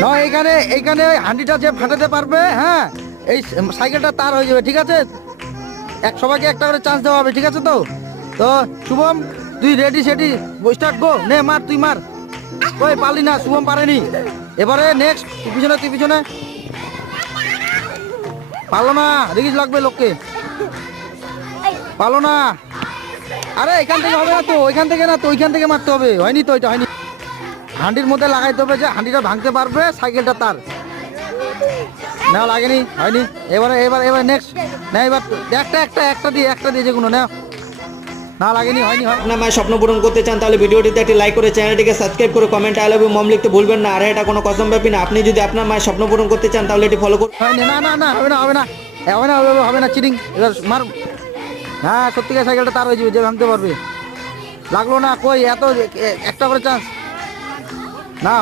না এইখানে এইখানে হান্ডিটা যে ফাটাতে পারবে, হ্যাঁ এই সাইকেলটা তার হয়ে যাবে, ঠিক আছে? সবাইকে একটা করে চান্স দেওয়া হবে, ঠিক আছে? তো তো শুভম, তুই রেডি সেডি, স্টার্ট গো, নে মার, তুই মার। ওই পারলি না, শুভম পারেনি। এবারে নেক্সট, তুই পিছনে পারলো না, রিলিজ লাগবে লোককে, পারলো না। আরে এখান থেকে হবে না তো, ওইখান থেকে না তো, ওইখান থেকে মারতে হবে। হয়নি তো, এটা হয়নি। হান্ডির মধ্যে লাগাইতে হবে, যে হান্ডিটা ভাঙতে পারবে সাইকেলটা তার। না লাগেনি, হয়নি। এবারে এবার এবার নেক্সট, না এবার একটা দিয়ে যে কোনো না, না লাগেনি, হয়নি, হয়। আপনার মায়ের স্বপ্ন পূরণ করতে চান তাহলে ভিডিওটিতে একটি লাইক করে চ্যানেলটিকে সাবস্ক্রাইব করে comment I love you mom লিখতে ভুলবেন না। আর এটা কোনো কসম ব্যাপী না, আপনি যদি আপনার মায়ের স্বপ্ন পূরণ করতে চান তাহলে এটি ফলো করুন। হয়নি, না না না, হবে না, হবে না, হবে না, চিটিং। এবার মার। হ্যাঁ সত্যিকার সাইকেলটা তার হয়ে যাবে, যে ভাঙতে পারবে। লাগলো না, কই এত একটা করে চান্স।